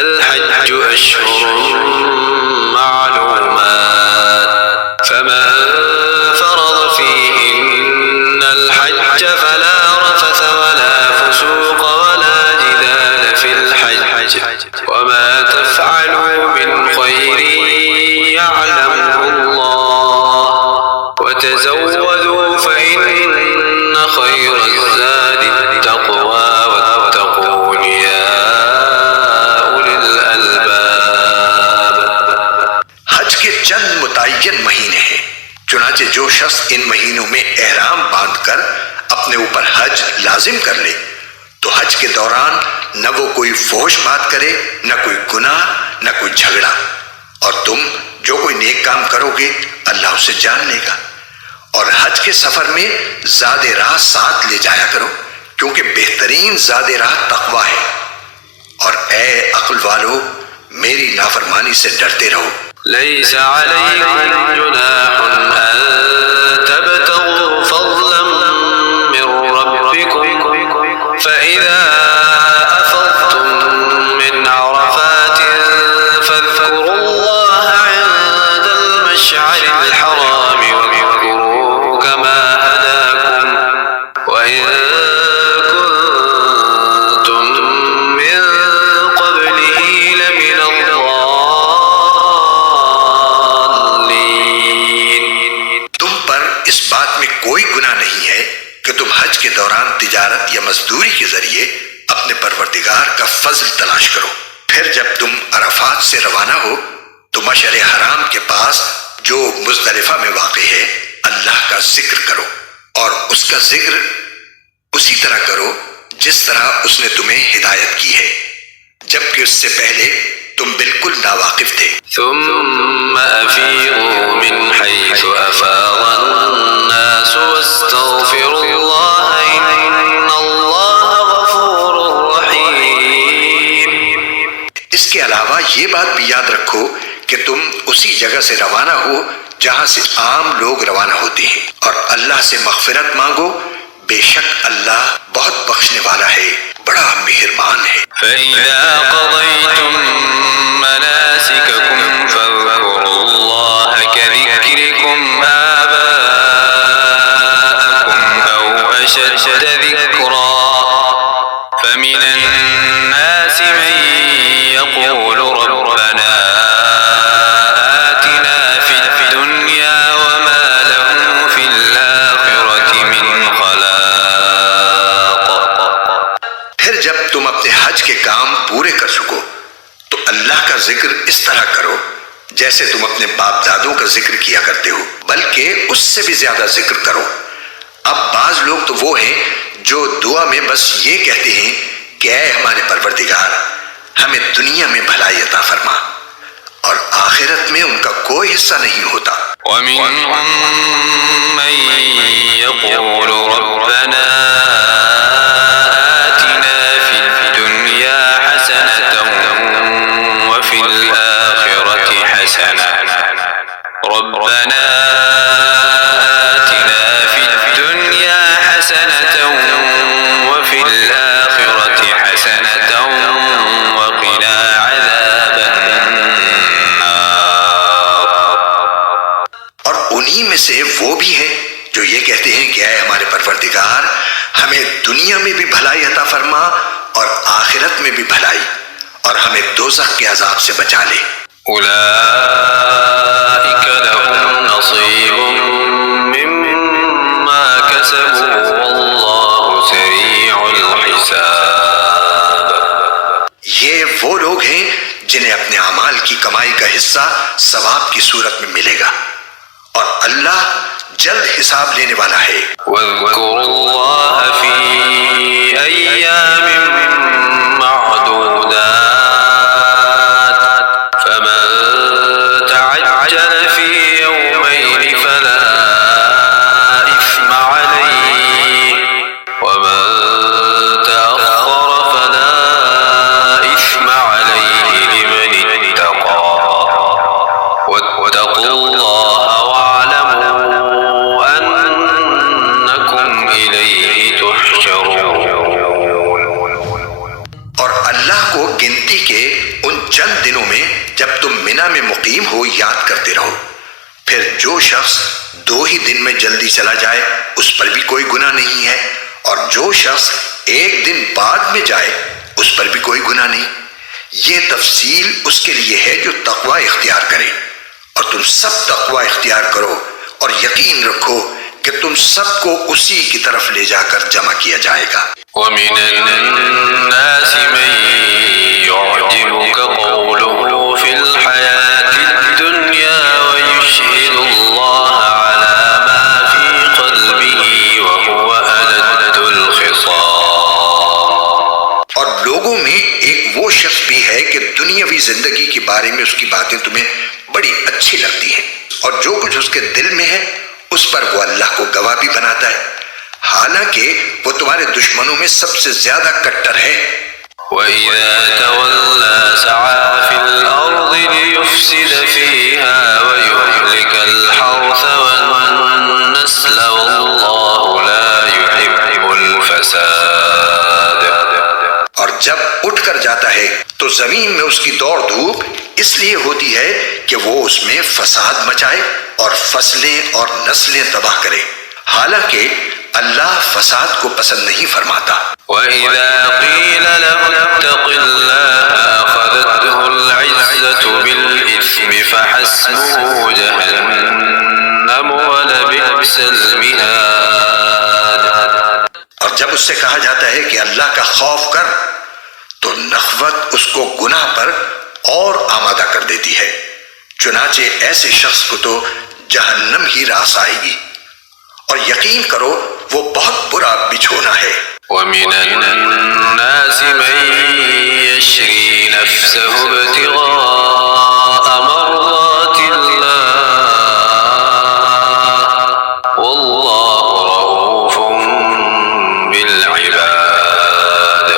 الحج أشهر معلومات فمن فرض فيهن الحج فلا رفث ولا فسوق ولا جدال في الحج وما تفعلوا من خير يعلمه الله وتزودوا فإن خير الزاد التقوى واتقون يا أولي الألباب. حج کے چند متعین مہینے ہیں، چنانچہ جو شخص ان مہینوں میں احرام باندھ کر اپنے اوپر حج لازم کر لے تو حج کے دوران نہ وہ کوئی فحش بات کرے، نہ کوئی گناہ، نہ کوئی جھگڑا، اور تم جو کوئی نیک کام کرو گے اللہ اسے جان لے گا. اور حج کے سفر میں زاد راہ ساتھ لے جایا کرو، کیونکہ بہترین زاد راہ تقویٰ ہے. اور اے عقل والو، میری نافرمانی سے ڈرتے رہو. ليس عليكم جناح أن تبتغوا فضلا من ربكم فإذا أفضتم من عرفات فاذكروا الله عند المشعر الحرام واذكروه كما هداكم وإن كنتم من قبله لمن الضالين. تم پر اس بات میں کوئی گناہ نہیں ہے کہ تم حج کے دوران تجارت یا مزدوری کے ذریعے اپنے پروردگار کا فضل تلاش کرو. پھر جب تم عرفات سے روانہ ہو تو مشعر حرام کے پاس جو مزدلفہ میں واقع ہے اللہ کا ذکر کرو، اور اس کا ذکر اسی طرح کرو جس طرح اس نے تمہیں ہدایت کی ہے، جبکہ اس سے پہلے تم بالکل ناواقف تھے. ثم أفيضوا من حيث أفاض الناس واستغفروا الله إن الله غفور رحيم. اس کے علاوہ یہ بات بھی یاد رکھو کہ تم اسی جگہ سے روانہ ہو جہاں سے عام لوگ روانہ ہوتے ہیں، اور اللہ سے مغفرت مانگو، بے شک اللہ بہت بخشنے والا ہے، بڑا مہربان ہے. فإذا قضيتم مناسككم فاذكروا الله كذكركم آباءكم أو أشد ذكرا فمن الناس من يقول ربنا آتنا في الدنيا وما له في الآخرة من خلاق. پھر جب تم اپنے حج کے کام پورے کر چکو تو اللہ کا ذکر اس طرح کرو جیسے تم اپنے باپ دادوں کا ذکر کیا کرتے ہو، بلکہ اس سے بھی زیادہ ذکر کرو. اب بعض لوگ تو وہ ہیں جو دعا میں بس یہ کہتے ہیں کہ اے ہمارے پروردگار ہمیں دنیا میں بھلائی عطا فرما، اور آخرت میں ان کا کوئی حصہ نہیں ہوتا. ومنهم من يقول ربنا آتنا في الدنيا حسنة وفي الآخرة حسنة ربنا آتنا في الدنيا حسنة وفي الآخرة حسنة وقنا عذاب النار. اور انہی میں سے وہ بھی ہیں جو یہ کہتے ہیں کہ اے ہمارے پروردگار ہمیں دنیا میں بھی بھلائی عطا فرما اور آخرت میں بھی بھلائی، اور ہمیں دوزخ کے عذاب سے بچا لے. أولئك لهم نصيب مما كسبوا والله سريع الحساب. یہ وہ لوگ ہیں جنہیں اپنے اعمال کی کمائی کا حصہ ثواب کی صورت میں ملے گا، اور اللہ جلد حساب لینے والا ہے. واذكروا الله في أيام معدودات فمن تعجل في يومين فلا إثم عليه ومن تأخر فلا إثم عليه لمن اتقى واتقوا الله واعلموا أنكم إليه تحشرون. دنوں میں جب تم منا میں مقیم ہو یاد کرتے رہو۔ پھر جو شخص 2 ہی دن میں جلدی چلا جائے اس پر بھی کوئی گناہ نہیں ہے، اور جو شخص 1 دن بعد میں جائے اس پر بھی کوئی گناہ نہیں۔ یہ تفصیل اس کے لیے ہے جو تقوی اختیار کرے، اور تم سب تقوی اختیار کرو اور یقین رکھو کہ تم سب کو اسی کی طرف لے جا کر جمع کیا جائے گا۔ ومن الناس من يعجبك قوله في الحياة الدنيا ويشهد الله على ما في قلبه وهو ألد الخصام۔ اور لوگوں میں ایک وہ شخص بھی ہے کہ دنیاوی زندگی کے بارے میں اس کی باتیں تمہیں بڑی اچھی لگتی ہیں، اور جو کچھ اس کے دل میں ہے اس پر وہ اللہ کو گواہ بھی بناتا ہے، حالانکہ وہ تمہارے دشمنوں میں سب سے زیادہ کٹر ہے۔ وَإِذَا تَوَلَّى سَعَى فِي الْأَرْضِ لِيُفْسِدَ فِيهَا وَيُهْلِكَ الْحَرْثَ وَالنَّسْلَ وَاللَّهُ لَا يُحِبُّ الْفَسَادَ۔ اور جب اٹھ کر جاتا ہے تو زمین میں اس کی دوڑ دھوپ اس لیے ہوتی ہے کہ وہ اس میں فساد مچائے اور فصلیں اور نسلیں تباہ کرے، حالانکہ اللہ فساد کو پسند نہیں فرماتا۔ وَإِذَا قِيلَ لَهُ اتَّقِ اللَّهَ أَخَذَتْهُ الْعِزَّةُ بِالْإِثْمِ فَحَسْبُهُ جَهَنَّمُ وَلَبِئْسَ الْمِهَادُ۔ اور جب اس سے کہا جاتا ہے کہ اللہ کا خوف کر تو نخوت اس کو گناہ پر اور آمادہ کر دیتی ہے، چنانچہ ایسے شخص کو تو جہنم ہی راس آئے گی، اور یقین کرو وہ بہت برا بچھونا ہے۔ وَمِنَ النَّاسِ مَن يَشْرِي نَفْسَهُ ابْتِغَاءَ مَرْضَاتِ اللَّهِ وَاللَّهُ رَءُوفٌ بِالْعِبَادِ۔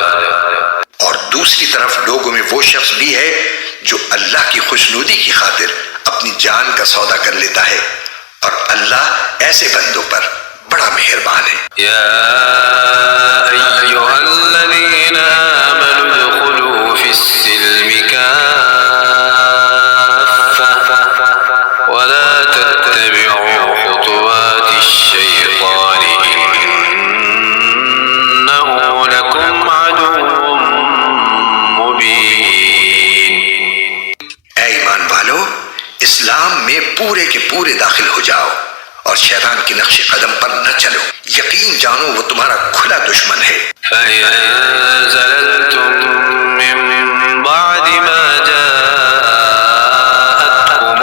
اور دوسری طرف لوگوں میں وہ شخص بھی ہے جو اللہ کی خوشنودی کی خاطر اپنی جان کا سودا کر لیتا ہے، اور اللہ ایسے بندوں پر بڑا مہربان ہے۔ یا ایھا الذین آمنوا ادخلوا فی السلم کافۃ ولا تتبعوا خطوات الشیطان انہ لکم عدو مبین۔ اے ایمان والو، اسلام میں پورے کے پورے داخل ہو جاؤ اور شیطان کی نقش قدم پر نہ چلو، یقین جانو وہ تمہارا کھلا دشمن ہے۔ فَإِن زَلَلْتُم مِّن بَعْدِ مَا جَاءَتْكُمُ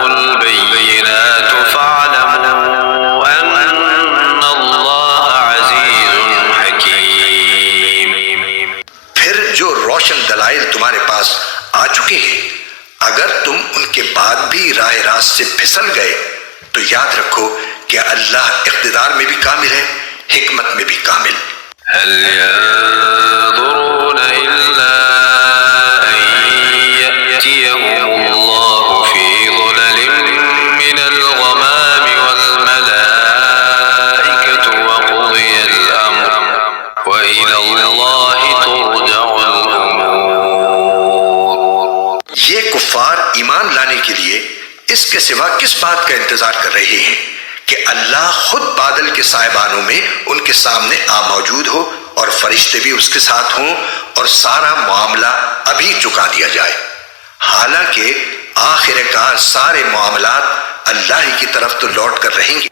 الْبَيِّنَاتُ فَاعْلَمُوا أَنَّ اللَّهَ عَزِيزٌ حَكِيمٌ۔ پھر جو روشن دلائل تمہارے پاس آ چکے ہیں، اگر تم ان کے بعد بھی راہ راست سے پھسل گئے تو یاد رکھو کہ اللہ اقتدار میں بھی کامل ہے، حکمت میں بھی کامل۔ هل ينظرون إلا أن يأتيهم الله في ظلل من الغمام والملائكة وقضي الأمر وإلى الله ترجع الأمور۔ یہ کفار ایمان لانے کے لیے اس کے سوا کس بات کا انتظار کر رہے ہیں کہ اللہ خود بادل کے سائبانوں میں ان کے سامنے موجود ہو اور فرشتے بھی اس کے ساتھ ہوں اور سارا معاملہ ابھی چکا دیا جائے، حالانکہ آخر کار سارے معاملات اللہ ہی کی طرف تو لوٹ کر رہیں گے۔